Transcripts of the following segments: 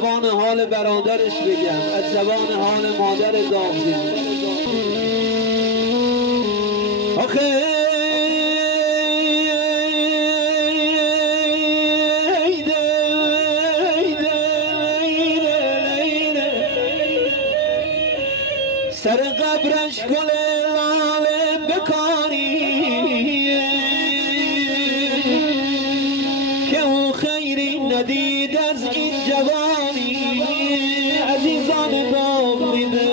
زبان حال برادرش بگم، از زبان حال مادر داغدیده. آخه سر قبرش گل لاله بکاری که او خیری ندید از این جوانی. عزیزان داغ دیده،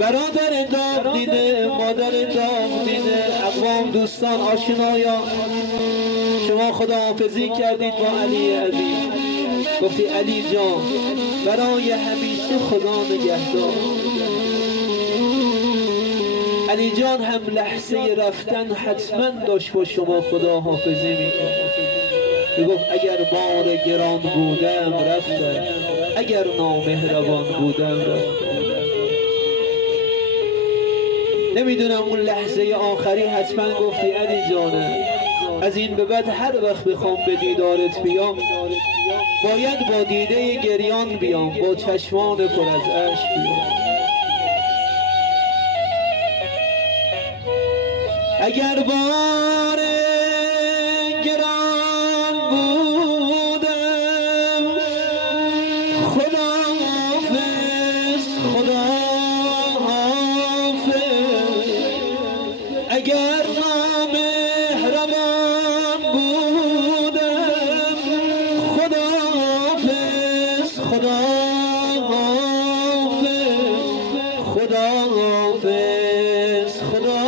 برادر داغ دیده، مادر داغ دیده، اقوام، دوستان، آشنایان، شما خداحافظی کردید با علی عزیز. گفتی علی جان برای همیشه خدا نگهدار. علی جان هم لحظه رفتن حتما داشت با شما خداحافظی میکرد. میگفت اگر بار گران بودم رفتم، اگر نامهربان بودم رفتم. نمیدونم اون لحظه آخری حتما گفتی علی جانه از این به بعد هر وقت بخوام به دیدارت بیام باید با دیده گریان بیام، با چشمان پر از اشک بیام. اگر بار گران بودم خدا حافظ، خدا حافظ. اگر نامهربان بودم خدا حافظ، خدا حافظ، خدا حافظ، خدا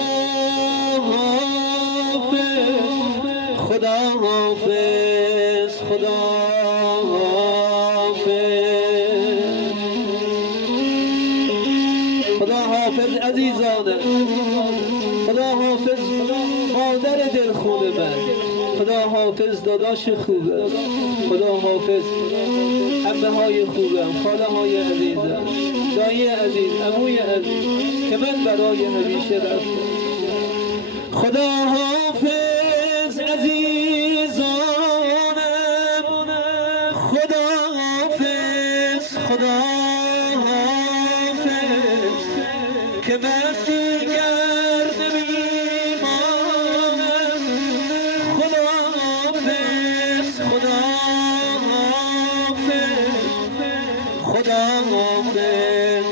خدا حافظ، خدا حافظ، خدا حافظ. عزیزانه خدا حافظ مادر دلخون من، خدا حافظ داداش خوبه، خدا حافظ عمه های خوبم، خاله های عزیزم، دایی عزیز، عموی عزیز که من برای همیشه رفتم. خدا حافظ عزیزانم، خدا حافظ، خدا حافظ که من دیگر نمیمانم. خدا حافظ، خدا حافظ، خدا حافظ،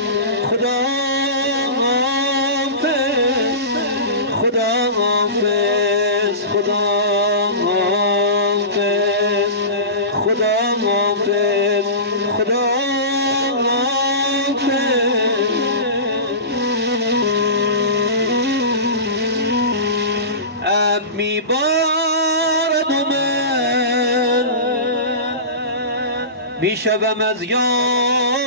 خدا حافظ، خدا حافظ، خدا حافظ، خدا حافظ، خدا حافظ. اب میبارد و من میشوم از یاد